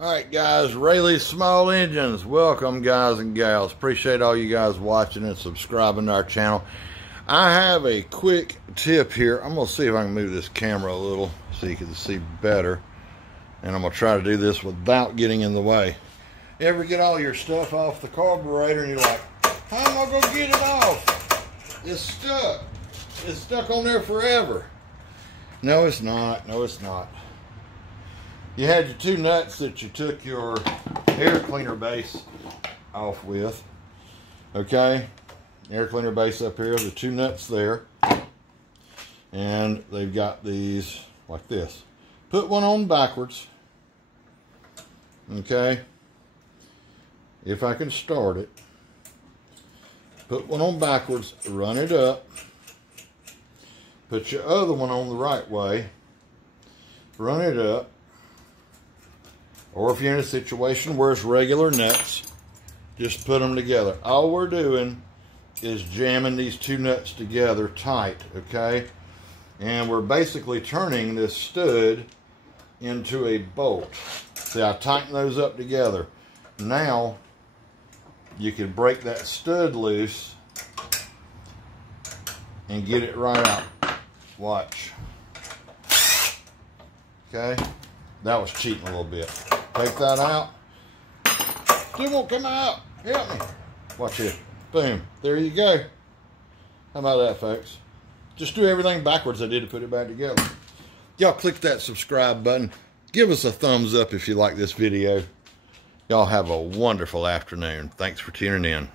Alright guys, Rayleigh's Small Engines. Welcome guys and gals. Appreciate all you guys watching and subscribing to our channel. I have a quick tip here. I'm going to see if I can move this camera a little so you can see better. And I'm going to try to do this without getting in the way. You ever get all your stuff off the carburetor and you're like, how am I going to get it off? It's stuck. It's stuck on there forever. No, it's not. No, it's not. You had your two nuts that you took your air cleaner base off with. Okay, air cleaner base up here, the two nuts there. And they've got these like this. Put one on backwards. Okay, if I can start it. Put one on backwards, run it up. Put your other one on the right way. Run it up. Or if you're in a situation where it's regular nuts, just put them together. All we're doing is jamming these two nuts together tight, okay? And we're basically turning this stud into a bolt. See, I tighten those up together. Now, you can break that stud loose and get it right out. Watch. Okay? That was cheating a little bit. Take that out. Still won't come out. Help me. Watch here. Boom. There you go. How about that, folks? Just do everything backwards I did to put it back together. Y'all click that subscribe button. Give us a thumbs up if you like this video. Y'all have a wonderful afternoon. Thanks for tuning in.